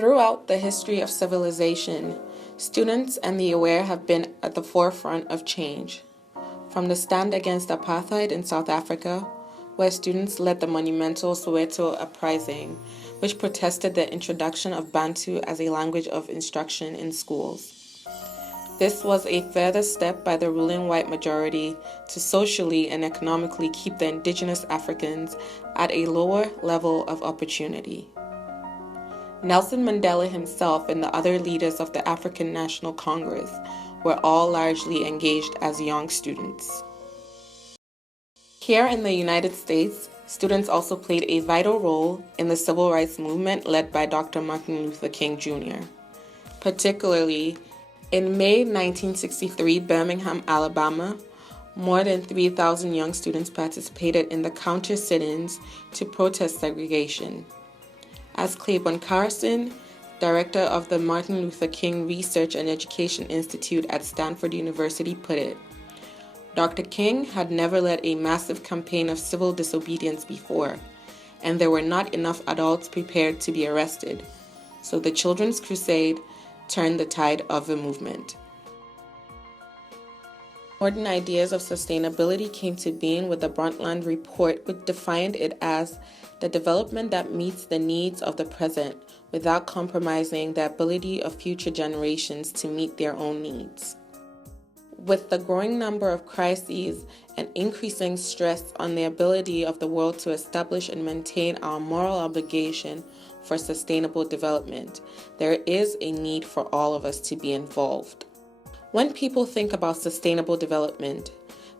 Throughout the history of civilization, students and the aware have been at the forefront of change. From the stand against apartheid in South Africa, where students led the monumental Soweto uprising, which protested the introduction of Bantu as a language of instruction in schools. This was a further step by the ruling white majority to socially and economically keep the indigenous Africans at a lower level of opportunity. Nelson Mandela himself and the other leaders of the African National Congress were all largely engaged as young students. Here in the United States, students also played a vital role in the civil rights movement led by Dr. Martin Luther King Jr. Particularly, in May 1963, Birmingham, Alabama, more than 3,000 young students participated in the counter sit-ins to protest segregation. As Claiborne Carson, director of the Martin Luther King Research and Education Institute at Stanford University, put it, Dr. King had never led a massive campaign of civil disobedience before, and there were not enough adults prepared to be arrested. So the Children's Crusade turned the tide of the movement. Modern ideas of sustainability came to being with the Brundtland Report, which defined it as the development that meets the needs of the present without compromising the ability of future generations to meet their own needs. With the growing number of crises and increasing stress on the ability of the world to establish and maintain our moral obligation for sustainable development, there is a need for all of us to be involved. When people think about sustainable development,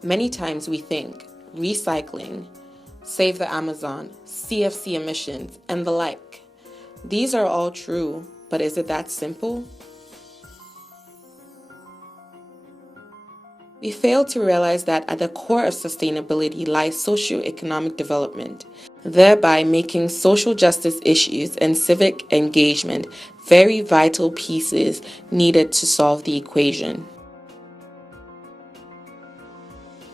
many times we think recycling, save the Amazon, CFC emissions, and the like. These are all true, but is it that simple? We fail to realize that at the core of sustainability lies socioeconomic development, thereby making social justice issues and civic engagement very vital pieces needed to solve the equation.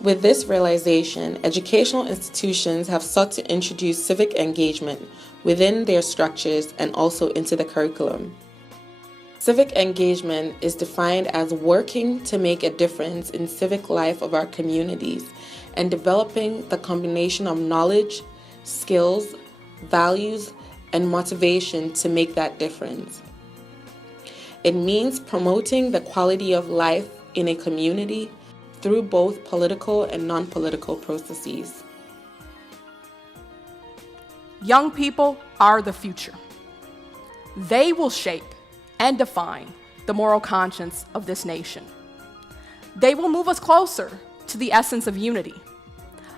With this realization, educational institutions have sought to introduce civic engagement within their structures and also into the curriculum. Civic engagement is defined as working to make a difference in civic life of our communities and developing the combination of knowledge, skills, values, and motivation to make that difference. It means promoting the quality of life in a community through both political and non-political processes. Young people are the future. They will shape and define the moral conscience of this nation. They will move us closer to the essence of unity,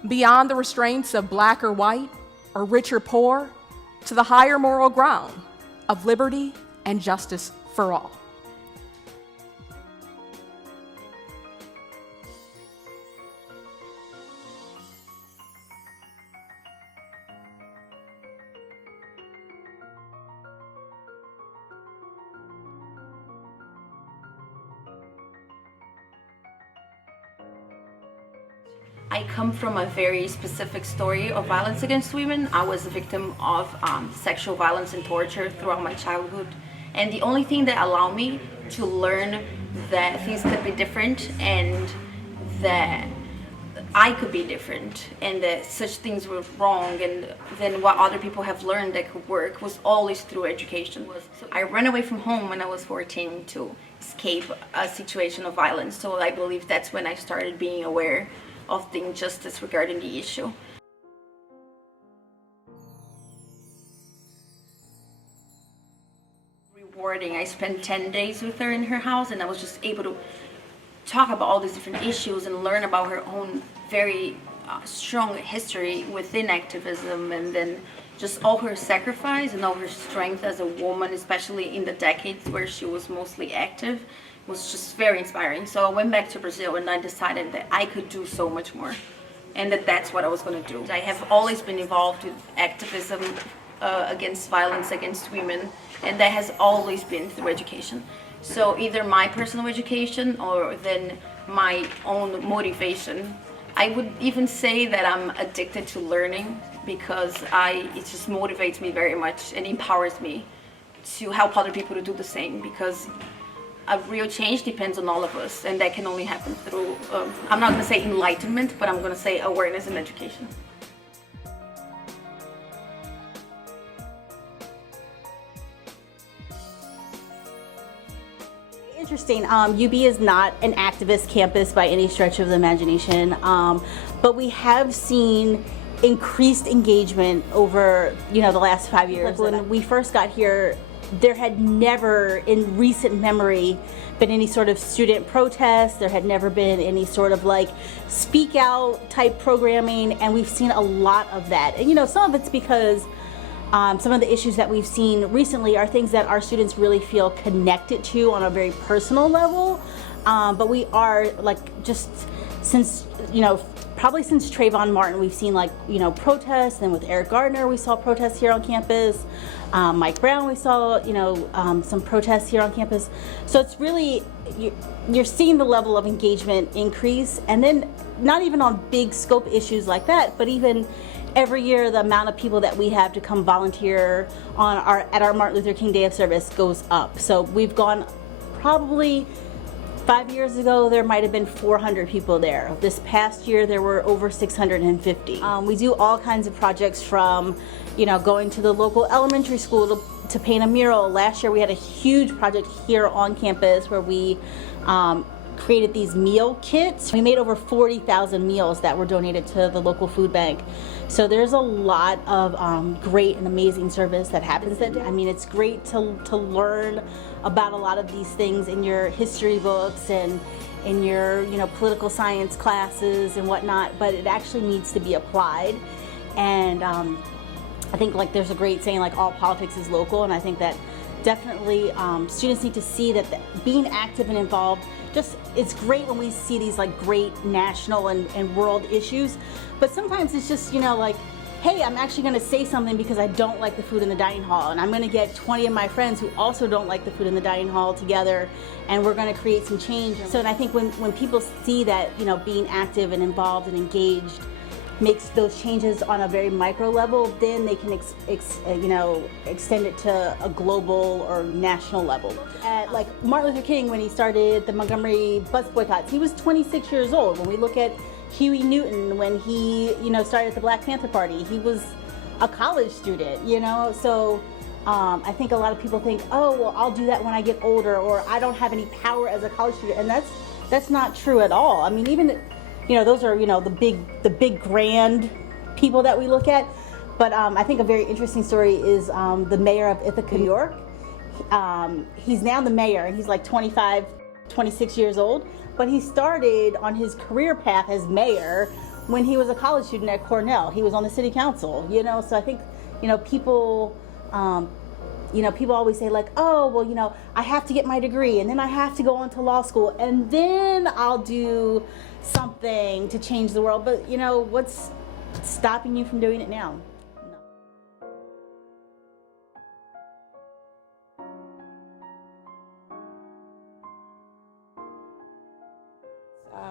beyond the restraints of black or white, or rich or poor, to the higher moral ground of liberty and justice for all. I come from a very specific story of violence against women. I was a victim of sexual violence and torture throughout my childhood. And the only thing that allowed me to learn that things could be different and that I could be different and that such things were wrong and then what other people have learned that could work was always through education. So I ran away from home when I was 14 to escape a situation of violence. So I believe that's when I started being aware of the injustice regarding the issue. Rewarding. I spent 10 days with her in her house and I was just able to talk about all these different issues and learn about her own very strong history within activism and then just all her sacrifice and all her strength as a woman, especially in the decades where she was mostly active, was just very inspiring. So I went back to Brazil and I decided that I could do so much more and that's what I was going to do. I have always been involved with activism against violence against women, and that has always been through education. So either my personal education or then my own motivation. I would even say that I'm addicted to learning because it just motivates me very much and empowers me to help other people to do the same, because a real change depends on all of us, and that can only happen through, I'm not going to say enlightenment, but I'm going to say awareness and education. Interesting. UB is not an activist campus by any stretch of the imagination, but we have seen increased engagement over, the last 5 years. Like when we first got here, there had never in recent memory been any sort of student protest. There had never been any sort of like speak out type programming, and we've seen a lot of that. And some of it's because some of the issues that we've seen recently are things that our students really feel connected to on a very personal level. But we are like, just since, probably since Trayvon Martin, we've seen like, protests. And with Eric Gardner, we saw protests here on campus. Mike Brown, we saw, some protests here on campus. So it's really, you're seeing the level of engagement increase. And then not even on big scope issues like that, but even every year the amount of people that we have to come volunteer at our Martin Luther King Day of Service goes up. So we've gone, probably 5 years ago there might have been 400 people there. This past year there were over 650. We do all kinds of projects, from going to the local elementary school to paint a mural. Last year we had a huge project here on campus where we created these meal kits. We made over 40,000 meals that were donated to the local food bank. So there's a lot of great and amazing service that happens that day. I mean, it's great to learn about a lot of these things in your history books and in your political science classes and whatnot, but it actually needs to be applied. And I think like there's a great saying like all politics is local, and I think that definitely students need to see that being active and involved, it's great when we see these like great national and world issues, but sometimes it's just like, hey, I'm actually going to say something because I don't like the food in the dining hall, and I'm going to get 20 of my friends who also don't like the food in the dining hall together, and we're going to create some change. So, and I think when people see that being active and involved and engaged makes those changes on a very micro level, then they can extend it to a global or national level. At like Martin Luther King, when he started the Montgomery bus boycotts, he was 26 years old. When we look at Huey Newton, when he started the Black Panther Party, he was a college student. So I think a lot of people think, oh well, I'll do that when I get older, or I don't have any power as a college student, and that's not true at all. I mean, even those are, the big grand people that we look at. But I think a very interesting story is the mayor of Ithaca, New York. He's now the mayor, and he's like 25, 26 years old. But he started on his career path as mayor when he was a college student at Cornell. He was on the city council, So I think, people, people always say like, oh, well, I have to get my degree, and then I have to go on to law school, and then I'll do something to change the world. But what's stopping you from doing it now?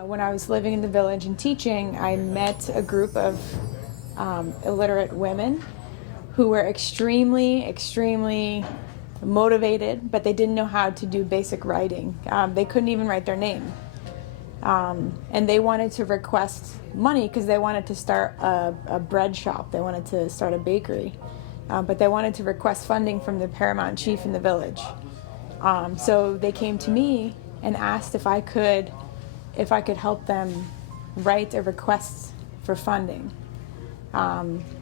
When I was living in the village and teaching, I met a group of illiterate women who were extremely motivated, but they didn't know how to do basic writing. They couldn't even write their name. And they wanted to request money because they wanted to start a bread shop. They wanted to start a bakery. But they wanted to request funding from the paramount chief in the village. So they came to me and asked if I could help them write a request for funding.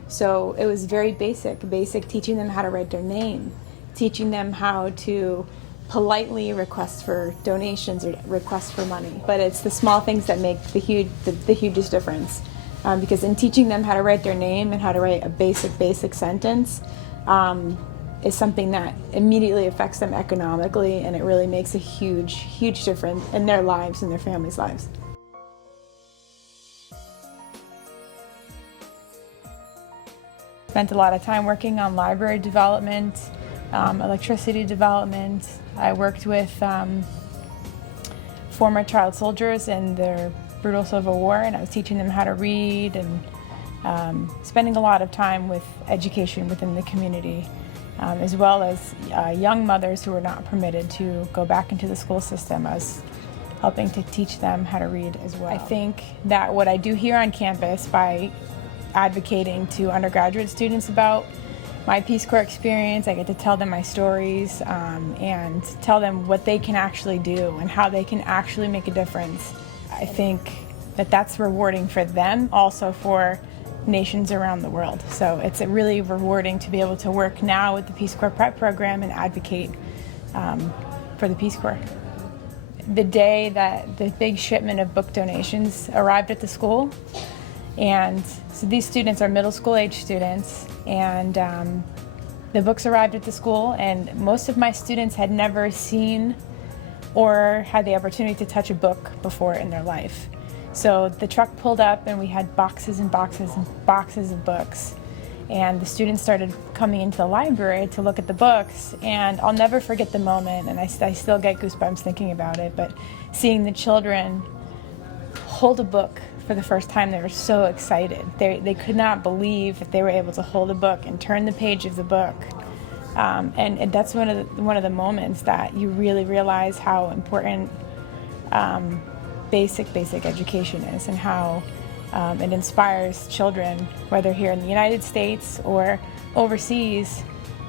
So it was very basic, teaching them how to write their name, teaching them how to politely request for donations or request for money. But it's the small things that make the hugest difference. Because in teaching them how to write their name and how to write a basic sentence is something that immediately affects them economically, and it really makes a huge difference in their lives and their families' lives. Spent a lot of time working on library development, electricity development. I worked with former child soldiers in their brutal Civil War, and I was teaching them how to read and spending a lot of time with education within the community. as well as young mothers who were not permitted to go back into the school system. I was helping to teach them how to read as well. I think that what I do here on campus by advocating to undergraduate students about my Peace Corps experience, I get to tell them my stories and tell them what they can actually do and how they can actually make a difference. I think that that's rewarding for them, also for nations around the world. So it's really rewarding to be able to work now with the Peace Corps Prep Program and advocate for the Peace Corps. The day that the big shipment of book donations arrived at the school, and so these students are middle school age students, and the books arrived at the school, and most of my students had never seen or had the opportunity to touch a book before in their life. So the truck pulled up and we had boxes and boxes and boxes of books. And the students started coming into the library to look at the books, and I'll never forget the moment, and I still get goosebumps thinking about it, but seeing the children hold a book for the first time, they were so excited. They could not believe that they were able to hold a book and turn the page of the book. And that's one of the moments that you really realize how important basic education is, and how it inspires children, whether here in the United States or overseas,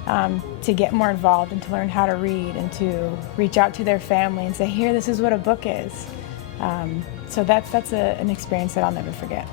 to get more involved and to learn how to read and to reach out to their family and say, here, this is what a book is. So that's an experience that I'll never forget.